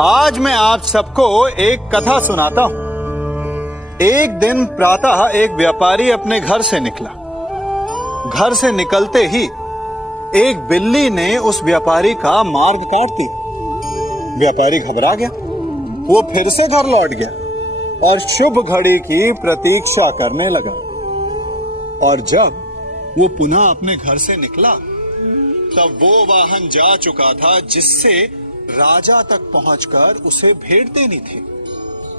आज मैं आप सबको एक कथा सुनाता हूं। एक दिन प्रातः एक व्यापारी अपने घर से निकला। घर से निकलते ही एक बिल्ली ने उस व्यापारी का मार्ग काट दिया। व्यापारी घबरा गया। वो फिर से घर लौट गया और शुभ घड़ी की प्रतीक्षा करने लगा। और जब वो पुनः अपने घर से निकला तब वो वाहन जा चुका था जिससे राजा तक पहुंचकर उसे भेंट देनी थी।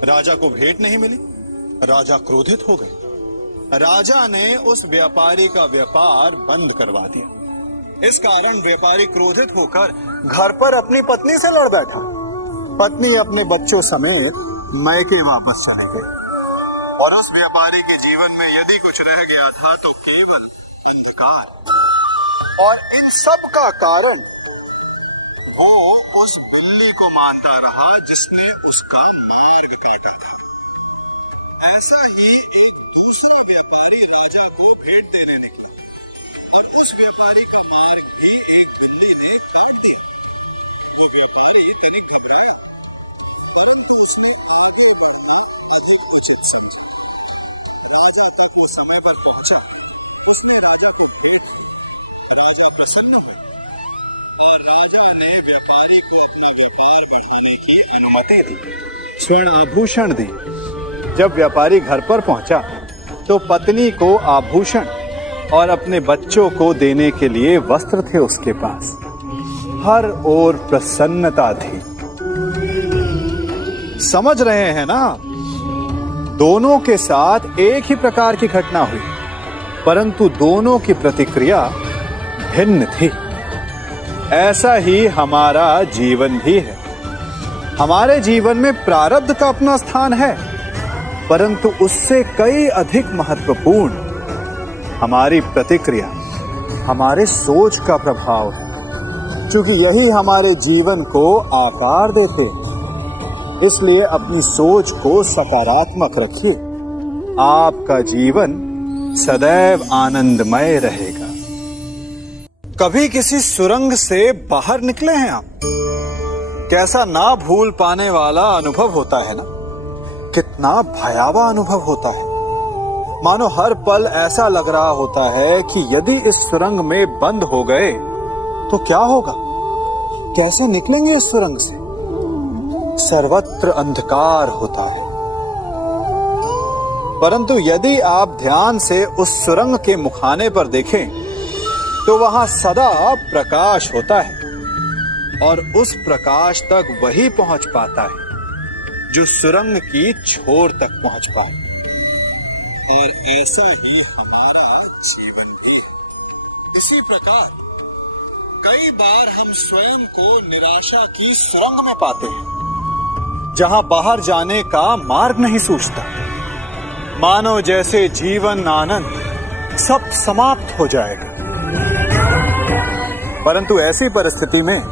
राजा को भेंट नहीं मिली। राजा क्रोधित हो गए। राजा ने उस व्यापारी का व्यापार बंद करवा दिया। इस कारण व्यापारी क्रोधित होकर घर पर अपनी पत्नी से लड़ बैठा। पत्नी अपने बच्चों समेत मैके वापस चली गई और उस व्यापारी के जीवन में यदि कुछ रह गया था तो केवल अंधकार। और इन सब का कारण वो उस बिल्ली को मानता रहा जिसने उसका मार्ग काटा था। ऐसा ही एक दूसरा व्यापारी राजा को भेंट देने निकला और उस व्यापारी का मार्ग भी एक बिल्ली ने काट दिया। वो व्यापारी तनिक घबराया, परंतु उसने आगे बढ़ना अधिक उचित समझा। राजा तक वो समय पर पहुंचा। उसने राजा को भेंट दी। राजा प्रसन्न हुए और राजा ने व्यापारी को अपना व्यापार बढ़ाने की अनुमति दी, स्वर्ण आभूषण दी। जब व्यापारी घर पर पहुंचा तो पत्नी को आभूषण और अपने बच्चों को देने के लिए वस्त्र थे उसके पास। हर ओर प्रसन्नता थी। समझ रहे हैं ना? दोनों के साथ एक ही प्रकार की घटना हुई, परंतु दोनों की प्रतिक्रिया भिन्न थी। ऐसा ही हमारा जीवन भी है। हमारे जीवन में प्रारब्ध का अपना स्थान है, परंतु उससे कई अधिक महत्वपूर्ण हमारी प्रतिक्रिया, हमारे सोच का प्रभाव है, क्योंकि यही हमारे जीवन को आकार देते हैं। इसलिए अपनी सोच को सकारात्मक रखिए। आपका जीवन सदैव आनंदमय रहेगा। कभी किसी सुरंग से बाहर निकले हैं आप? कैसा ना भूल पाने वाला अनुभव होता है ना? कितना भयावह अनुभव होता है। मानो हर पल ऐसा लग रहा होता है कि यदि इस सुरंग में बंद हो गए तो क्या होगा? कैसे निकलेंगे इस सुरंग से? सर्वत्र अंधकार होता है। परंतु यदि आप ध्यान से उस सुरंग के मुखाने पर देखें तो वहां सदा प्रकाश होता है और उस प्रकाश तक वही पहुंच पाता है जो सुरंग की छोर तक पहुंच पाए। और ऐसा ही हमारा जीवन भी है। इसी प्रकार कई बार हम स्वयं को निराशा की सुरंग में पाते हैं, जहां बाहर जाने का मार्ग नहीं सूझता। मानो जैसे जीवन आनंद सब समाप्त हो जाएगा। परंतु ऐसी परिस्थिति में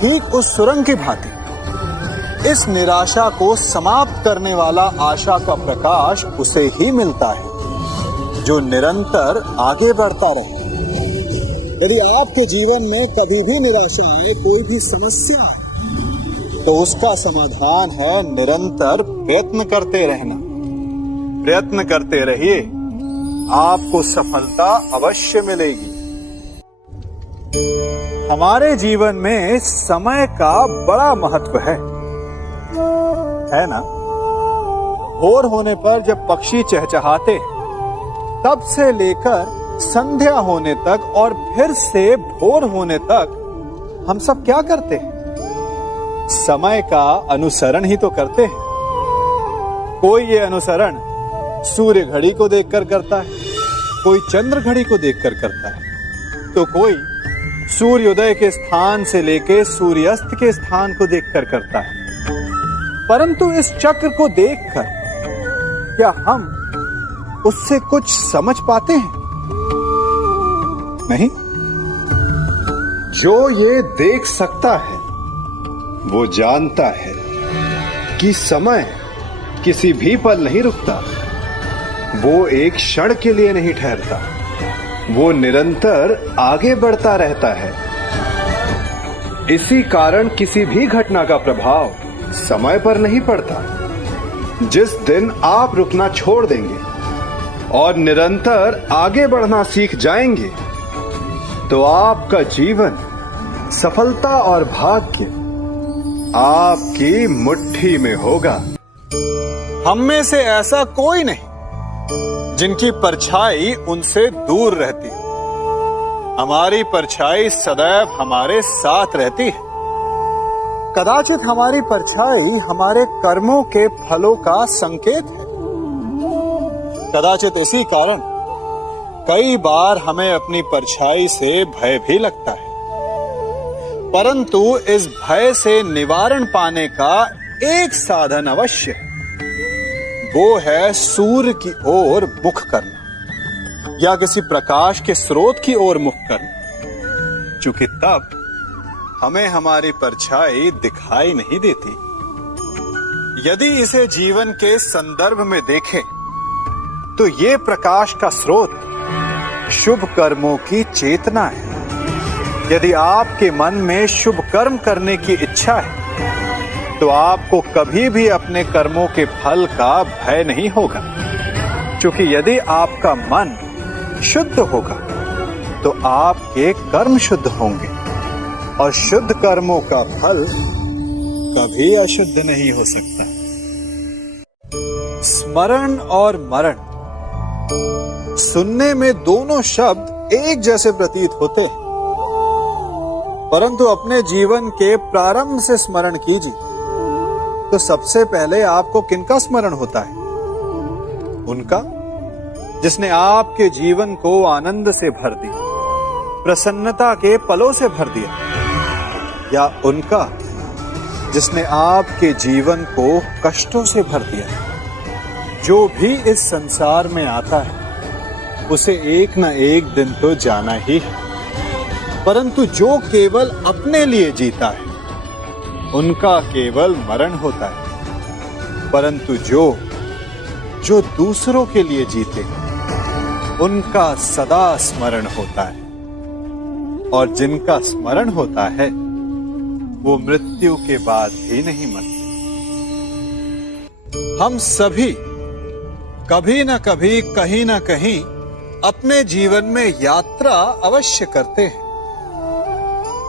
ठीक उस सुरंग की भांति इस निराशा को समाप्त करने वाला आशा का प्रकाश उसे ही मिलता है जो निरंतर आगे बढ़ता रहे। यदि आपके जीवन में कभी भी निराशा आए, कोई भी समस्या आए, तो उसका समाधान है निरंतर प्रयत्न करते रहना। प्रयत्न करते रहिए, आपको सफलता अवश्य मिलेगी। हमारे जीवन में समय का बड़ा महत्व है ना? भोर होने पर जब पक्षी चहचहाते तब से लेकर संध्या होने तक और फिर से भोर होने तक हम सब क्या करते हैं? समय का अनुसरण ही तो करते हैं। कोई ये अनुसरण सूर्य घड़ी को देखकर करता है, कोई चंद्र घड़ी को देखकर करता है, तो कोई सूर्योदय के स्थान से लेकर सूर्यास्त के स्थान को देखकर करता है। परंतु इस चक्र को देखकर क्या हम उससे कुछ समझ पाते हैं? नहीं। जो ये देख सकता है वो जानता है कि समय किसी भी पल नहीं रुकता। वो एक क्षण के लिए नहीं ठहरता। वो निरंतर आगे बढ़ता रहता है। इसी कारण किसी भी घटना का प्रभाव समय पर नहीं पड़ता। जिस दिन आप रुकना छोड़ देंगे और निरंतर आगे बढ़ना सीख जाएंगे, तो आपका जीवन, सफलता और भाग्य आपकी मुट्ठी में होगा। हम में से ऐसा कोई नहीं जिनकी परछाई उनसे दूर रहती है। हमारी परछाई सदैव हमारे साथ रहती है। कदाचित हमारी परछाई हमारे कर्मों के फलों का संकेत है। कदाचित इसी कारण कई बार हमें अपनी परछाई से भय भी लगता है, परंतु इस भय से निवारण पाने का एक साधन अवश्य है। वो है सूर्य की ओर मुख करना या किसी प्रकाश के स्रोत की ओर मुख करना, क्योंकि तब हमें हमारी परछाई दिखाई नहीं देती। यदि इसे जीवन के संदर्भ में देखें तो ये प्रकाश का स्रोत शुभ कर्मों की चेतना है। यदि आपके मन में शुभ कर्म करने की इच्छा है तो आपको कभी भी अपने कर्मों के फल का भय नहीं होगा, क्योंकि यदि आपका मन शुद्ध होगा तो आपके कर्म शुद्ध होंगे और शुद्ध कर्मों का फल कभी अशुद्ध नहीं हो सकता। स्मरण और मरण, सुनने में दोनों शब्द एक जैसे प्रतीत होते हैं, परंतु अपने जीवन के प्रारंभ से स्मरण कीजिए तो सबसे पहले आपको किनका स्मरण होता है? उनका जिसने आपके जीवन को आनंद से भर दिया, प्रसन्नता के पलों से भर दिया, या उनका जिसने आपके जीवन को कष्टों से भर दिया? जो भी इस संसार में आता है उसे एक न एक दिन तो जाना ही है, परंतु जो केवल अपने लिए जीता है उनका केवल मरण होता है, परंतु जो दूसरों के लिए जीते उनका सदा स्मरण होता है, और जिनका स्मरण होता है वो मृत्यु के बाद भी नहीं मरते। हम सभी कभी न कभी, कहीं न कहीं अपने जीवन में यात्रा अवश्य करते हैं।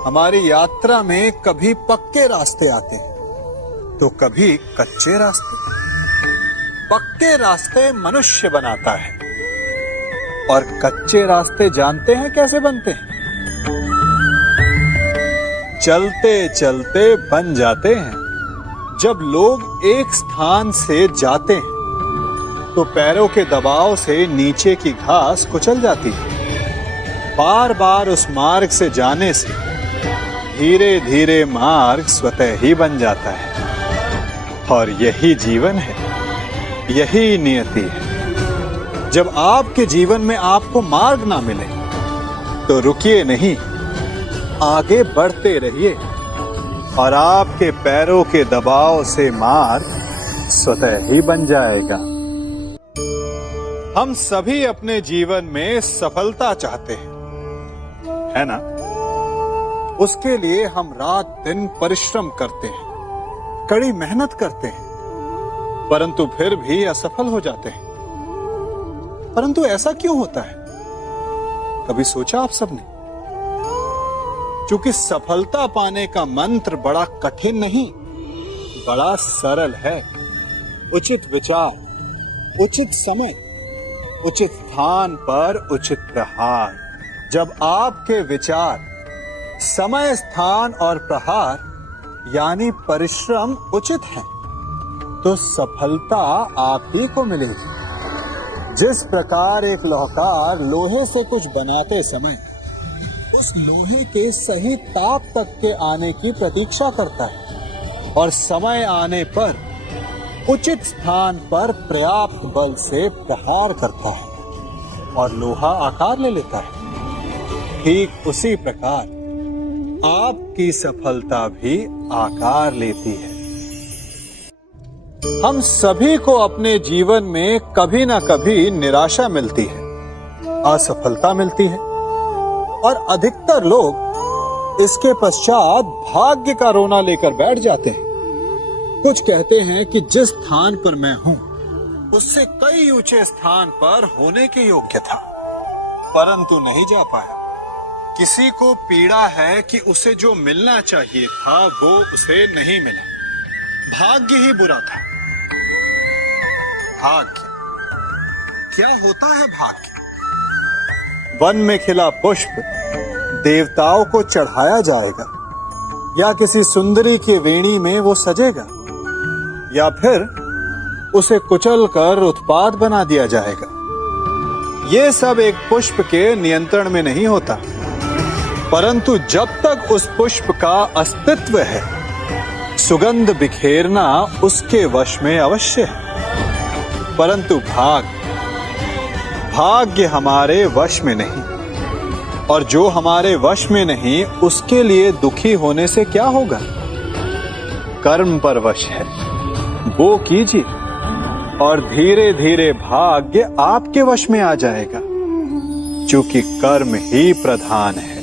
हमारी यात्रा में कभी पक्के रास्ते आते हैं तो कभी कच्चे रास्ते। पक्के रास्ते मनुष्य बनाता है और कच्चे रास्ते जानते हैं कैसे बनते हैं? चलते चलते बन जाते हैं। जब लोग एक स्थान से जाते हैं तो पैरों के दबाव से नीचे की घास कुचल जाती है। बार बार उस मार्ग से जाने से धीरे धीरे मार्ग स्वतः ही बन जाता है। और यही जीवन है, यही नियति है। जब आपके जीवन में आपको मार्ग ना मिले तो रुकिए नहीं, आगे बढ़ते रहिए और आपके पैरों के दबाव से मार्ग स्वतः ही बन जाएगा। हम सभी अपने जीवन में सफलता चाहते हैं, है ना? उसके लिए हम रात दिन परिश्रम करते हैं, कड़ी मेहनत करते हैं, परंतु फिर भी असफल हो जाते हैं। परंतु ऐसा क्यों होता है? कभी सोचा आप सबने? क्योंकि सफलता पाने का मंत्र बड़ा कठिन नहीं, बड़ा सरल है। उचित विचार, उचित समय, उचित स्थान पर उचित प्रहार। जब आपके विचार, समय, स्थान और प्रहार यानी परिश्रम उचित है तो सफलता आप ही को मिलेगी। जिस प्रकार एक लोहार लोहे से कुछ बनाते समय उस लोहे के सही ताप तक के आने की प्रतीक्षा करता है और समय आने पर उचित स्थान पर पर्याप्त बल से प्रहार करता है और लोहा आकार ले लेता है, ठीक उसी प्रकार आपकी सफलता भी आकार लेती है। हम सभी को अपने जीवन में कभी ना कभी निराशा मिलती है, असफलता मिलती है, और अधिकतर लोग इसके पश्चात भाग्य का रोना लेकर बैठ जाते हैं। कुछ कहते हैं कि जिस स्थान पर मैं हूं उससे कई ऊंचे स्थान पर होने के योग्य था, परंतु नहीं जा पाया। किसी को पीड़ा है कि उसे जो मिलना चाहिए था वो उसे नहीं मिला। भाग्य ही बुरा था। भाग्य क्या होता है? भाग्य वन में खिला पुष्प देवताओं को चढ़ाया जाएगा, या किसी सुंदरी की वेणी में वो सजेगा, या फिर उसे कुचलकर उत्पात बना दिया जाएगा। ये सब एक पुष्प के नियंत्रण में नहीं होता, परंतु जब तक उस पुष्प का अस्तित्व है, सुगंध बिखेरना उसके वश में अवश्य है। परंतु भाग्य हमारे वश में नहीं, और जो हमारे वश में नहीं उसके लिए दुखी होने से क्या होगा? कर्म पर वश है, वो कीजिए और धीरे धीरे भाग्य आपके वश में आ जाएगा, क्योंकि कर्म ही प्रधान है।